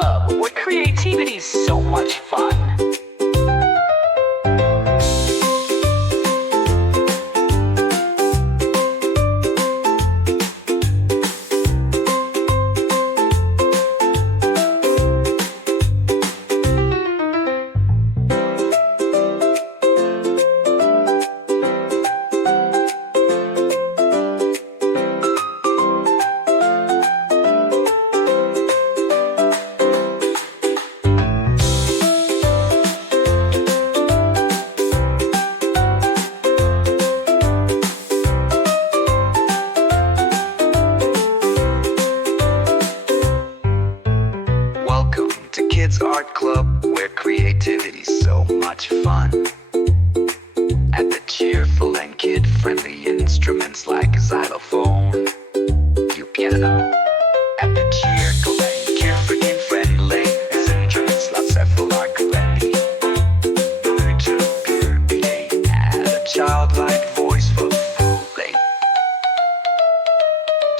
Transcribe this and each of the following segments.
Club, where creativity's so much fun. Welcome to Kids Art Club, where creativity's so much fun. At the cheerful and kid-friendly instruments like xylophone, piano. At the cheerful and carefree and friendly instruments like several are correctly. To purity, add a childlike voice for fooling.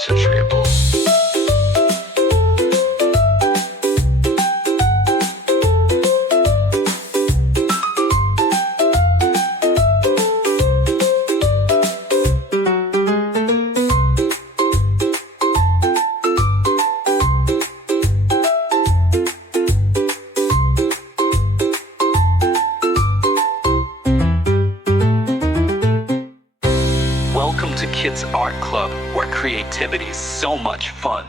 To triple. Welcome to Kids Art Club, where creativity's so much fun.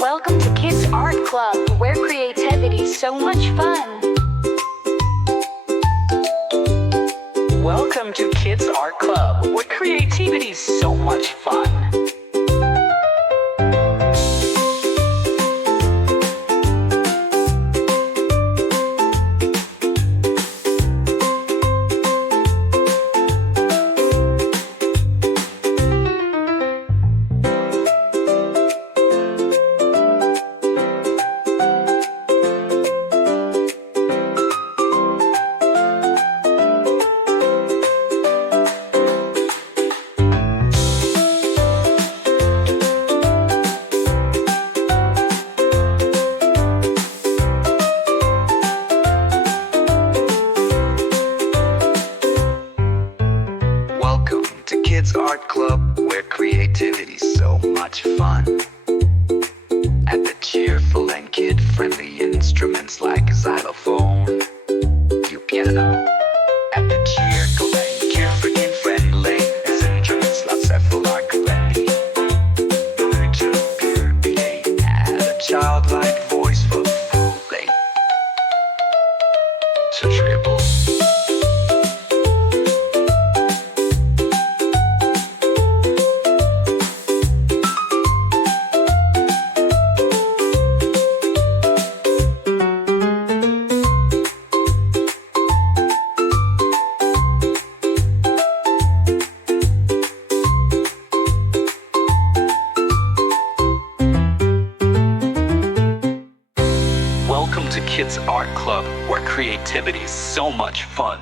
Welcome to Kids Art Club, where creativity's so much fun. Welcome to Kids Art Club, where creativity's so much fun. Welcome to Kids Art Club, where creativity's so much fun. At the cheerful and kid-friendly instruments like xylophone, piano. At the cheerful and carefree and friendly instruments like several are correctly. To purity, add a childlike voice for fooling. To triple. Welcome to Kids Art Club, where creativity's so much fun.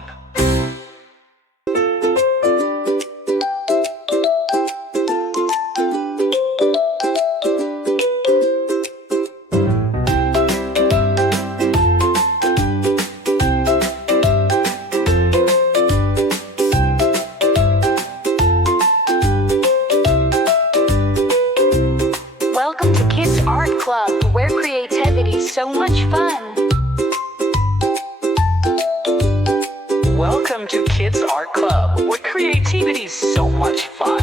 Welcome to Kids Art Club, where creativity's so much fun. Welcome to Kids Art Club, where creativity's so much fun.